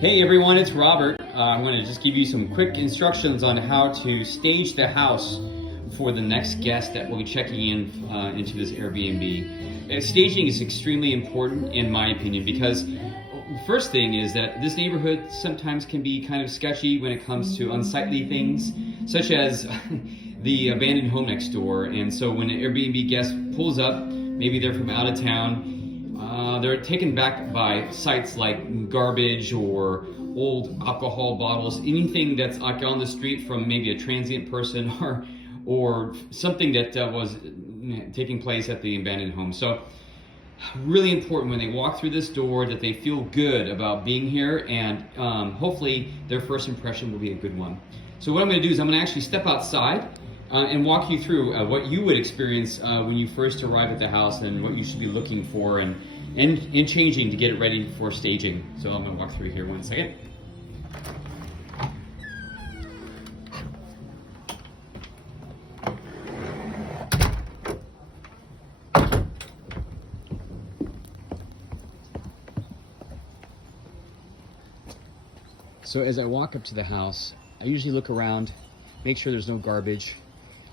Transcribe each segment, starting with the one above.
Hey everyone, it's Robert. I'm going to just give you some quick instructions on how to stage the house for the next guest that will be checking in into this Airbnb. Staging is extremely important in my opinion because first thing is that this neighborhood sometimes can be kind of sketchy when it comes to unsightly things, such as the abandoned home next door. And so when an Airbnb guest pulls up, maybe they're from out of town, they're taken back by sites like garbage or old alcohol bottles, anything that's like on the street from maybe a transient person or something that was taking place at the abandoned home. So really important when they walk through this door that they feel good about being here, and hopefully their first impression will be a good one. So what I'm going to do is I'm going to actually step outside and walk you through what you would experience when you first arrive at the house and what you should be looking for and changing to get it ready for staging. So I'm going to walk through here 1 second. So as I walk up to the house, I usually look around, make sure there's no garbage.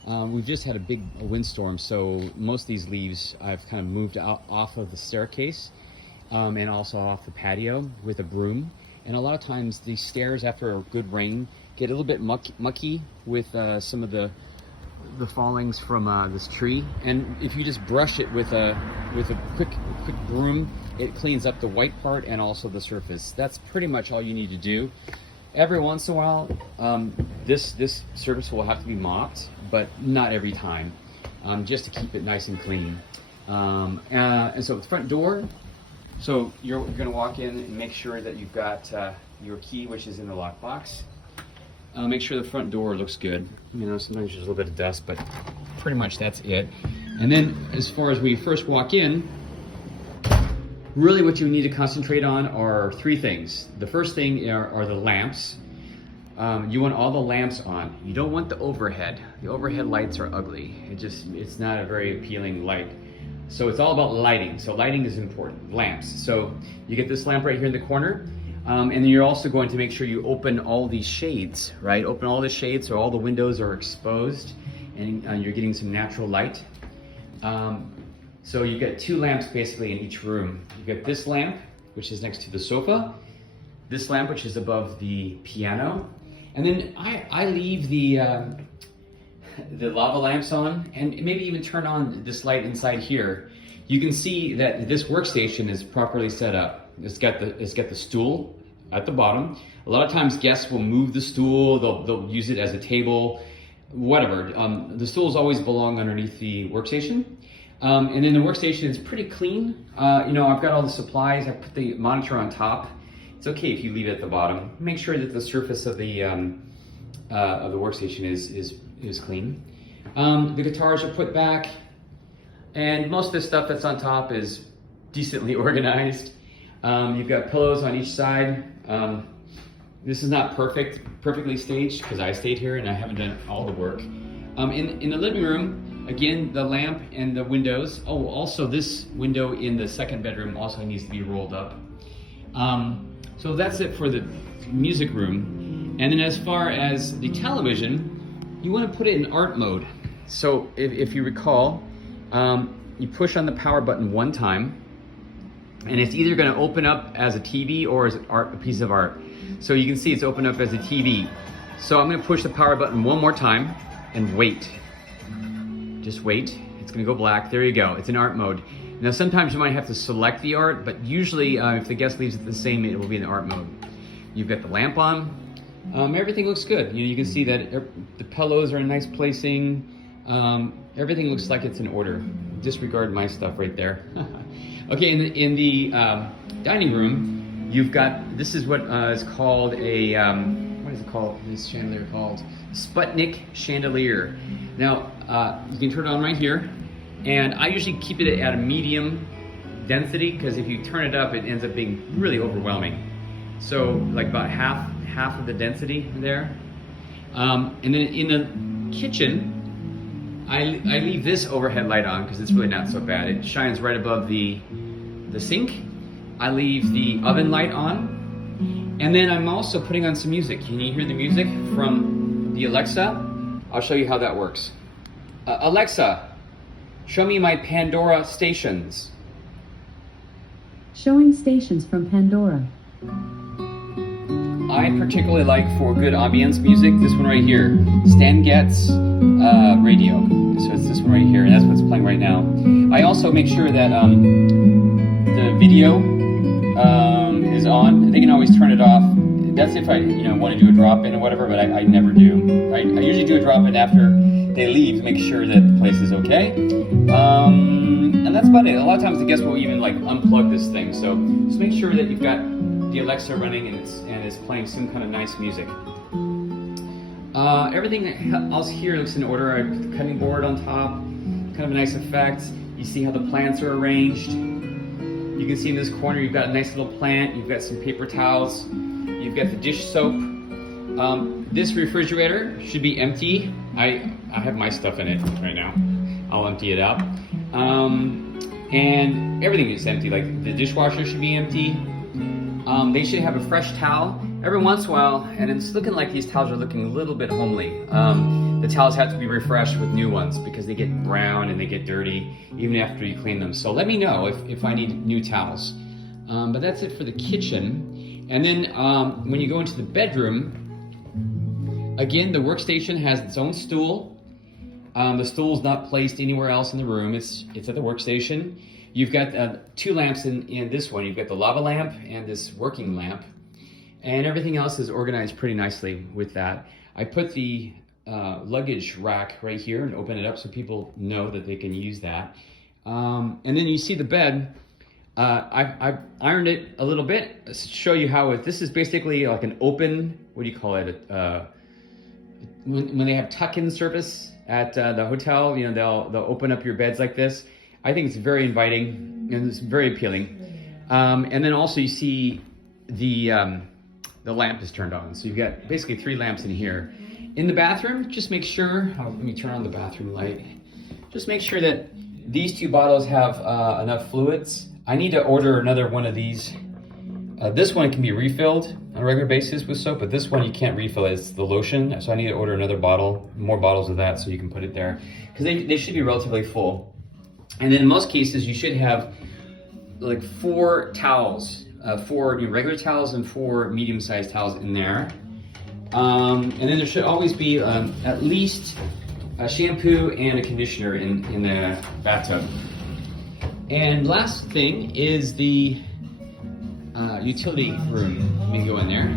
We've just had a big windstorm, so most of these leaves I've kind of moved out off of the staircase and also off the patio with a broom. And a lot of times these stairs after a good rain get a little bit mucky with some of the fallings from this tree. And if you just brush it with a quick broom, it cleans up the white part and also the surface. That's pretty much all you need to do. Every once in a while, this surface will have to be mopped, but not every time, just to keep it nice and clean. And so the front door, so you're going to walk in and make sure that you've got your key, which is in the lockbox. Make sure the front door looks good. You know, sometimes there's a little bit of dust, but pretty much that's it. And then as far as when you first walk in, really what you need to concentrate on are three things. The first thing are the lamps. You want all the lamps on. You don't want the overhead. The overhead lights are ugly. It's not a very appealing light. So it's all about lighting. So lighting is important. Lamps. So you get this lamp right here in the corner. And then you're also going to make sure you open all these shades, right? Open all the shades so all the windows are exposed and you're getting some natural light. So you get two lamps basically in each room. You get this lamp, which is next to the sofa, this lamp, which is above the piano, and then I leave the lava lamps on, and maybe even turn on this light inside here. You can see that this workstation is properly set up. It's got the stool at the bottom. A lot of times guests will move the stool. They'll use it as a table, whatever. The stools always belong underneath the workstation. And then the workstation is pretty clean. You know, I've got all the supplies. I put the monitor on top. It's okay if you leave it at the bottom. Make sure that the surface of the workstation is clean. The guitars are put back, and most of the stuff that's on top is decently organized. You've got pillows on each side. This is not perfectly staged because I stayed here and I haven't done all the work. In the living room, again, the lamp and the windows. Oh, also this window in the second bedroom also needs to be rolled up. So that's it for the music room. And then as far as the television, you want to put it in art mode. So if you recall, you push on the power button one time, and it's either going to open up as a TV or as a piece of art. So you can see it's opened up as a TV. So I'm going to push the power button one more time and wait. Just wait. It's going to go black. There you go. It's in art mode. Now sometimes you might have to select the art, but usually if the guest leaves it the same, it will be in art mode. You've got the lamp on. Everything looks good. You can see that the pillows are in nice placing. Everything looks like it's in order. Disregard my stuff right there. Okay, in the dining room, you've got, this is what is called a, what is it called? This chandelier called Sputnik chandelier. Now, you can turn it on right here, and I usually keep it at a medium density because if you turn it up, it ends up being really overwhelming. So, like about half of the density there. And then in the kitchen, I leave this overhead light on because it's really not so bad. It shines right above the sink. I leave the oven light on, And then I'm also putting on some music. Can you hear the music from the Alexa? I'll show you how that works. Alexa, show me my Pandora stations. Showing stations from Pandora. I particularly like, for good ambience music, this one right here. Stan Getz radio. So it's this one right here, and that's what's playing right now. I also make sure that the video is on. They can always turn it off. That's if I want to do a drop-in or whatever, but I never do. I usually do a drop-in after they leave to make sure that the place is okay. And that's about it. A lot of times the guests will even like unplug this thing. So just make sure that you've got the Alexa running and it's playing some kind of nice music. Everything else here looks in order. I put the cutting board on top, kind of a nice effect. You see how the plants are arranged. You can see in this corner you've got a nice little plant. You've got some paper towels. You've got the dish soap. This refrigerator should be empty. I have my stuff in it right now. I'll empty it out. And everything is empty. Like the dishwasher should be empty. They should have a fresh towel every once in a while, and it's looking like these towels are looking a little bit homely. The towels have to be refreshed with new ones because they get brown and they get dirty even after you clean them. So let me know if I need new towels. But that's it for the kitchen. And then when you go into the bedroom, again, the workstation has its own stool. The stool is not placed anywhere else in the room. It's at the workstation. You've got 2 lamps in this one. You've got the lava lamp and this working lamp. And everything else is organized pretty nicely with that. I put the luggage rack right here and open it up so people know that they can use that. And then you see the bed. I've ironed it a little bit to show you how this is basically like an open, what do you call it? When they have tuck-in service at the hotel, they'll open up your beds like this. I think it's very inviting and it's very appealing. And then also you see the lamp is turned on. So you've got basically 3 lamps in here. In the bathroom, just make sure, let me turn on the bathroom light. Just make sure that these 2 bottles have enough fluids. I need to order another one of these. This one can be refilled on a regular basis with soap, but this one you can't refill it. It's the lotion, so I need to order another bottle, more bottles of that so you can put it there. Because they should be relatively full. And then in most cases, you should have like 4 towels, 4 regular towels and 4 medium-sized towels in there. And then there should always be at least a shampoo and a conditioner in the bathtub. And last thing is the utility room. Let me go in there.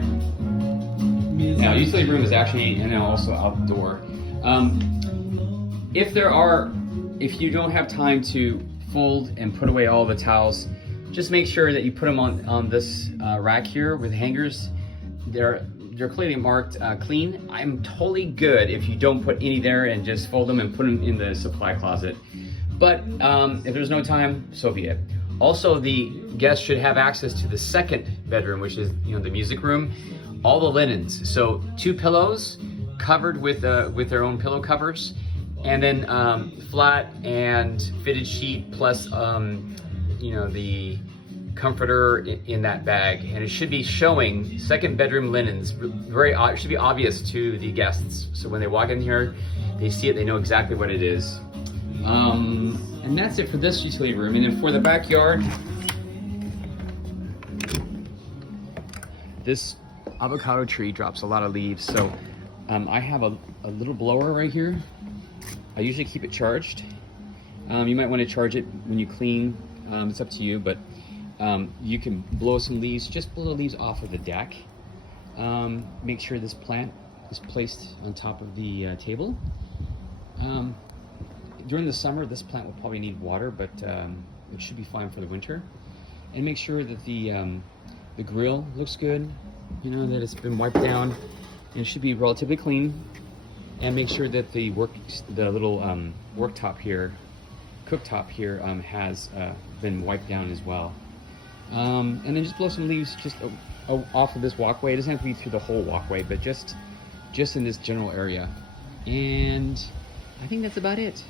Now, utility room is actually also outdoor. If you don't have time to fold and put away all the towels, just make sure that you put them on this rack here with hangers. They're clearly marked clean. I'm totally good if you don't put any there and just fold them and put them in the supply closet. But if there's no time, so be it. Also, the guests should have access to the second bedroom, which is the music room. All the linens. So 2 pillows covered with their own pillow covers, and then flat and fitted sheet plus the comforter in that bag. And it should be showing second bedroom linens. It should be obvious to the guests. So when they walk in here, they see it, they know exactly what it is. And that's it for this utility room. And then for the backyard, this avocado tree drops a lot of leaves. So I have a little blower right here. I usually keep it charged. You might want to charge it when you clean. It's up to you, but you can blow some leaves. Just blow the leaves off of the deck. Make sure this plant is placed on top of the table. During the summer, this plant will probably need water, but it should be fine for the winter. And make sure that the grill looks good, that it's been wiped down, and it should be relatively clean. And make sure that the little worktop here, cooktop here, has been wiped down as well. And then just blow some leaves just off of this walkway. It doesn't have to be through the whole walkway, but just in this general area. And I think that's about it.